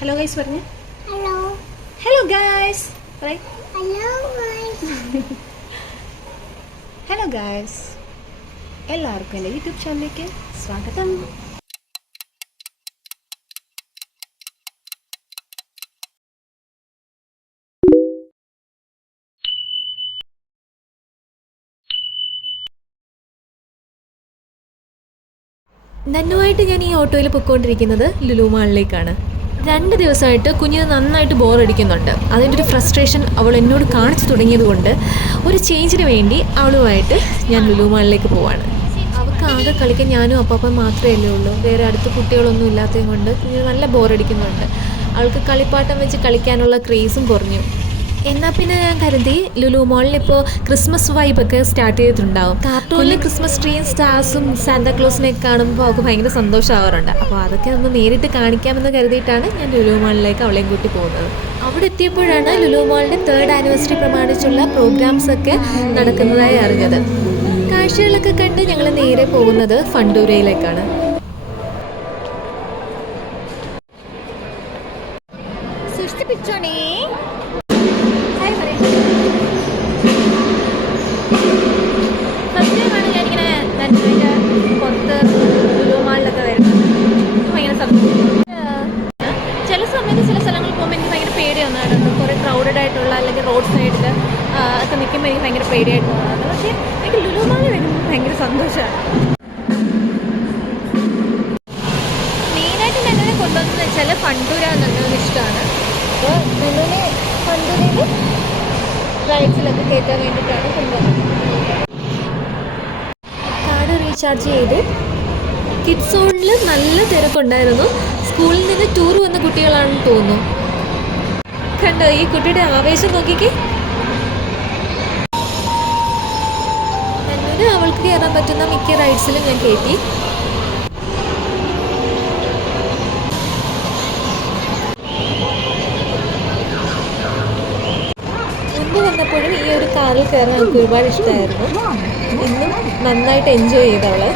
Hello guys പറഞ്ഞു. Hello hello guys പറയ്. Hello guys. Hello guys, എല്ലാവർക്കും എൻ്റെ യൂട്യൂബ് ചാനലിലേക്ക് സ്വാഗതം. നന്നുമായിട്ട് ഞാൻ ഈ ഓട്ടോയിൽ പൊയ്ക്കൊണ്ടിരിക്കുന്നത് ലുലു മാളിലേക്കാണ്. 2 ദിവസമായിട്ട് കുഞ്ഞിന് നന്നായിട്ട് ബോറടിക്കുന്നുണ്ട്. അതിൻ്റെ ഒരു ഫ്രസ്ട്രേഷൻ അവൾ എന്നോട് കാണിച്ചു തുടങ്ങിയത് കൊണ്ട് ഒരു ചേഞ്ചിന് വേണ്ടി അവളുമായിട്ട് ഞാൻ ലുലു മാളിലേക്ക് പോവാണ്. അവൾക്ക് ആകെ കളിക്കാൻ ഞാനും അപ്പാപ്പൻ മാത്രമേ ഉള്ളൂ. വേറെ അടുത്ത് കുട്ടികളൊന്നും ഇല്ലാത്തത് കൊണ്ട് കുഞ്ഞിന് നല്ല ബോറടിക്കുന്നുണ്ട്. അവൾക്ക് കളിപ്പാട്ടം വെച്ച് കളിക്കാനുള്ള ക്രേസും കുറഞ്ഞു. എന്നാൽ പിന്നെ ഞാൻ കരുതി ലുലു മോളിൽ ഇപ്പോൾ ക്രിസ്മസ് വൈബൊക്കെ സ്റ്റാർട്ട് ചെയ്തിട്ടുണ്ടാവും. കാർട്ടൂണിൽ ക്രിസ്മസ് ട്രീയും സ്റ്റാർസും സാന്താക്ലോസിനെയൊക്കെ കാണുമ്പോൾ അവൾക്ക് ഭയങ്കര സന്തോഷമാവാറുണ്ട്. അപ്പോൾ അതൊക്കെ ഒന്ന് നേരിട്ട് കാണിക്കാമെന്ന് കരുതിയിട്ടാണ് ഞാൻ ലുലു മോളിലേക്ക് അവളെയും കൂട്ടി പോകുന്നത്. അവിടെ എത്തിയപ്പോഴാണ് ലുലു മോളിൻ്റെ 3rd ആനിവേഴ്സറി പ്രമാണിച്ചുള്ള പ്രോഗ്രാംസൊക്കെ നടക്കുന്നതായി അറിഞ്ഞത്. കാഴ്ചകളൊക്കെ കണ്ട് ഞങ്ങൾ നേരെ പോകുന്നത് ഫണ്ടൂരയിലേക്കാണ്. ചില സമയത്ത് ചില സ്ഥലങ്ങളിൽ പോകുമ്പോൾ എനിക്ക് ഭയങ്കര പേടിയാണ്. കുറേ ക്രൗഡഡ് ആയിട്ടുള്ള അല്ലെങ്കിൽ റോഡ് സൈഡിൽ ഒക്കെ നിൽക്കുമ്പോൾ എനിക്ക് ഭയങ്കര പേടിയായിട്ട് തോന്നാറുണ്ട്. പക്ഷേ എനിക്ക് ലുലു മാളിൽ വരുമ്പോൾ ഭയങ്കര സന്തോഷമാണ്. മെയിനായിട്ട് എന്നെ കൊണ്ടുവന്നതെന്ന് വെച്ചാൽ ഫണ്ടൂര എന്നുള്ളത് ഇഷ്ടമാണ്. അപ്പോൾ ലുലുവിനെ ഫണ്ടൂരയിൽ റൈഡ്സിലൊക്കെ കയറ്റാൻ വേണ്ടിയിട്ടാണ് കൊണ്ടുവന്നത്. കാർഡ് റീചാർജ് ചെയ്ത് കിഡ്സ് സോണിൽ നല്ല തിരക്കുണ്ടായിരുന്നു. സ്കൂളിൽ നിന്ന് ടൂർ വന്ന കുട്ടികളാണെന്ന് തോന്നുന്നു. കണ്ടോ ഈ കുട്ടിയുടെ ആവേശം നോക്കിക്കേ. എന്നോട് അവൾക്ക് കയറാൻ പറ്റുന്ന മിക്ക റൈഡ്സിലും ഞാൻ കയറ്റി. മുൻപ് വന്നപ്പോഴും ഈ ഒരു കാറിൽ കയറാൻ എനിക്ക് ഒരുപാട് ഇഷ്ടമായിരുന്നു. ഇന്നും നന്നായിട്ട് എൻജോയ് ചെയ്തവള്.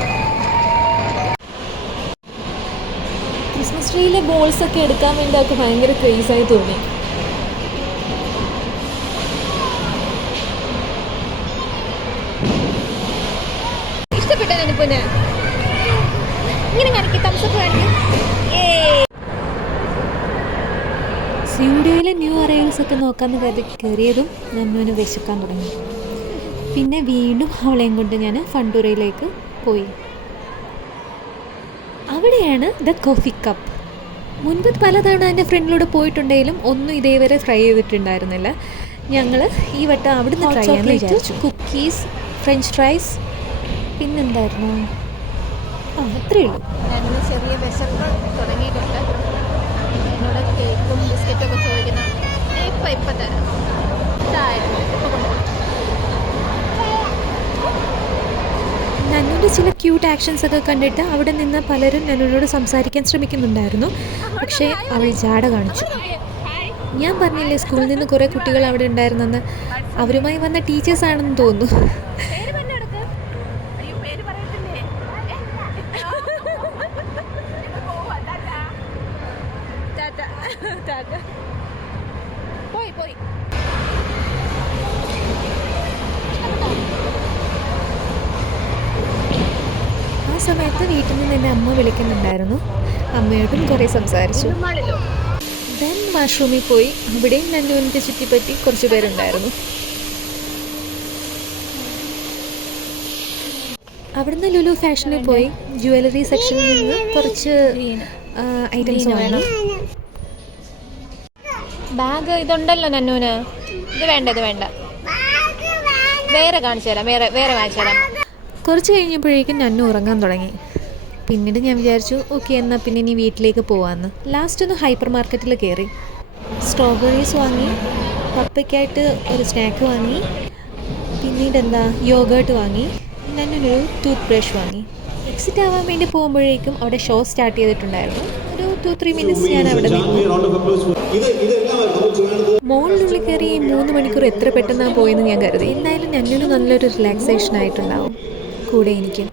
ക്രിസ്മസ് ട്രീയിലെ ബോൾസൊക്കെ എടുക്കാൻ വേണ്ടി അവൾക്ക് ഭയങ്കര ക്രേസായി തോന്നി. ഇഷ്ടപ്പെട്ടു എനിപ്പൊന്ന് ഇങ്ങനെ കാണിക്കും. തംസപ്പ് കാണിക്കും. സ്റ്റുഡിയോയിലെ ന്യൂ അറൈവൽസ് ഒക്കെ നോക്കാമെന്ന് കരുതി കയറിയതും നന്നുവിന് വിശക്കാൻ തുടങ്ങി. പിന്നെ വീണ്ടും അവളെയും കൊണ്ട് ഞാൻ ഫണ്ടൂരയിലേക്ക് പോയി. അവിടെയാണ് ദ കോഫി കപ്പ്. മുൻപ് പലതവണ എൻ്റെ ഫ്രണ്ടിലൂടെ പോയിട്ടുണ്ടെങ്കിലും ഒന്നും ഇതേവരെ ട്രൈ ചെയ്തിട്ടുണ്ടായിരുന്നില്ല. ഞങ്ങൾ ഈ വട്ടം അവിടുന്ന് ട്രൈ ചെയ്യാൻ വിചാരിച്ചു. കുക്കീസ്, ഫ്രഞ്ച് ഫ്രൈസ്, പിന്നെന്തായിരുന്നു, അത്രയേ ഉള്ളൂ. ഞാനിന്ന് ചെറിയ വിശപ്പ് തുടങ്ങിയിട്ടുണ്ട്. എന്നോട് കേക്കും ബിസ്ക്കറ്റൊക്കെ ചോദിക്കുന്ന ഇപ്പം തരാം. നന്നുവിൻ്റെ ചില ക്യൂട്ട് ആക്ഷൻസ് ഒക്കെ കണ്ടിട്ട് അവിടെ നിന്ന് പലരും നന്നുവിനോട് സംസാരിക്കാൻ ശ്രമിക്കുന്നുണ്ടായിരുന്നു. പക്ഷേ അവൾ ജാട കാണിച്ചു. ഞാൻ പറഞ്ഞില്ലേ സ്കൂളിൽ നിന്ന് കുറേ കുട്ടികൾ അവിടെ ഉണ്ടായിരുന്നെന്ന്. അവരുമായി വന്ന ടീച്ചേഴ്സാണെന്ന് തോന്നുന്നു. പോയി ആ സമയത്ത് വീട്ടിൽ നിന്ന് എന്നെ അമ്മ വിളിക്കുന്നുണ്ടായിരുന്നു. അമ്മയോടും കുറേ സംസാരിച്ചു. ദെൻ വാഷ്റൂമിൽ പോയി. അവിടെയും നന്നുവിൻ്റെ ചുറ്റിപ്പറ്റി കുറച്ച് പേരുണ്ടായിരുന്നു. അവിടുന്ന് ലുലു ഫാഷനിൽ പോയി ജ്വല്ലറി സെക്ഷനിൽ നിന്ന് കുറച്ച് ഐറ്റംസ് വാങ്ങി. ബാഗ് ഇതുണ്ടല്ലോ നന്നൂന്. ഇത് വേണ്ട വേറെ കാണിച്ചു തരാം. വേറെ കാണിച്ചു തരാം. കുറച്ച് കഴിഞ്ഞപ്പോഴേക്കും നന്നു ഉറങ്ങാൻ തുടങ്ങി. പിന്നീട് ഞാൻ വിചാരിച്ചു ഓക്കെ എന്നാൽ പിന്നെ ഇനി വീട്ടിലേക്ക് പോകാമെന്ന്. ലാസ്റ്റ് ഒന്ന് ഹൈപ്പർ മാർക്കറ്റിൽ കയറി സ്ട്രോബെറീസ് വാങ്ങി, പപ്പയ്ക്കായിട്ട് ഒരു സ്നാക്ക് വാങ്ങി, പിന്നീട് യോഗേർട്ട് വാങ്ങി, നന്നൊരു ടൂത്ത് ബ്രഷ് വാങ്ങി. എക്സിറ്റ് ആവാൻ വേണ്ടി പോകുമ്പോഴേക്കും അവിടെ ഷോ സ്റ്റാർട്ട് ചെയ്തിട്ടുണ്ടായിരുന്നു. ഒരു 2-3 മിനിറ്റ്സ് ഞാൻ അവിടെ നിന്നു. മോളിനുള്ളിൽ കയറി 3 മണിക്കൂർ എത്ര പെട്ടെന്നാണ് പോയെന്ന് ഞാൻ കരുതി. എന്തായാലും ഞങ്ങൾക്ക് നല്ലൊരു റിലാക്സേഷൻ ആയിട്ടുണ്ടാവും കൂടെ എനിക്ക്.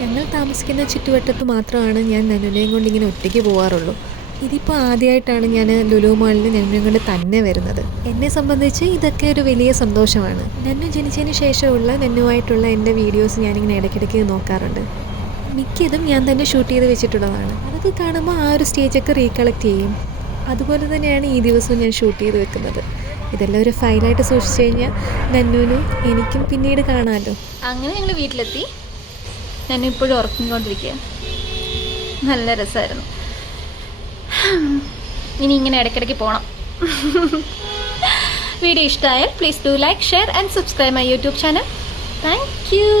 ഞങ്ങൾ താമസിക്കുന്ന ചുറ്റുവട്ടത്ത് മാത്രമാണ് ഞാൻ നന്നുവിനെയും കൊണ്ട് ഇങ്ങനെ ഒറ്റയ്ക്ക് പോകാറുള്ളൂ. ഇതിപ്പോൾ ആദ്യമായിട്ടാണ് ഞാൻ ലുലു മാളിൽ നന്നു കൊണ്ട് തന്നെ വരുന്നത്. എന്നെ സംബന്ധിച്ച് ഇതൊക്കെ ഒരു വലിയ സന്തോഷമാണ്. നന്നു ജനിച്ചതിന് ശേഷമുള്ള നന്നുവായിട്ടുള്ള എൻ്റെ വീഡിയോസ് ഞാനിങ്ങനെ ഇടയ്ക്കിടയ്ക്ക് നോക്കാറുണ്ട്. മിക്കതും ഞാൻ തന്നെ ഷൂട്ട് ചെയ്ത് വെച്ചിട്ടുള്ളതാണ്. അതൊക്കെ കാണുമ്പോൾ ആ ഒരു സ്റ്റേജൊക്കെ റീകളക്ട് ചെയ്യും. അതുപോലെ തന്നെയാണ് ഈ ദിവസവും ഞാൻ ഷൂട്ട് ചെയ്ത് വെക്കുന്നത്. ഇതെല്ലാം ഒരു ഫയലായിട്ട് സൂക്ഷിച്ചു കഴിഞ്ഞാൽ നന്നുവിനും എനിക്കും പിന്നീട് കാണാമല്ലോ. അങ്ങനെ ഞങ്ങൾ വീട്ടിലെത്തി. നന്നു ഇപ്പോഴും ഉറങ്ങിക്കൊണ്ടിരിക്കുക. നല്ല രസമായിരുന്നു. ഇനി ഇങ്ങനെ ഇടയ്ക്കിടയ്ക്ക് പോകണം. വീഡിയോ ഇഷ്ടമായാൽ please do like, share and subscribe my YouTube channel. Thank you.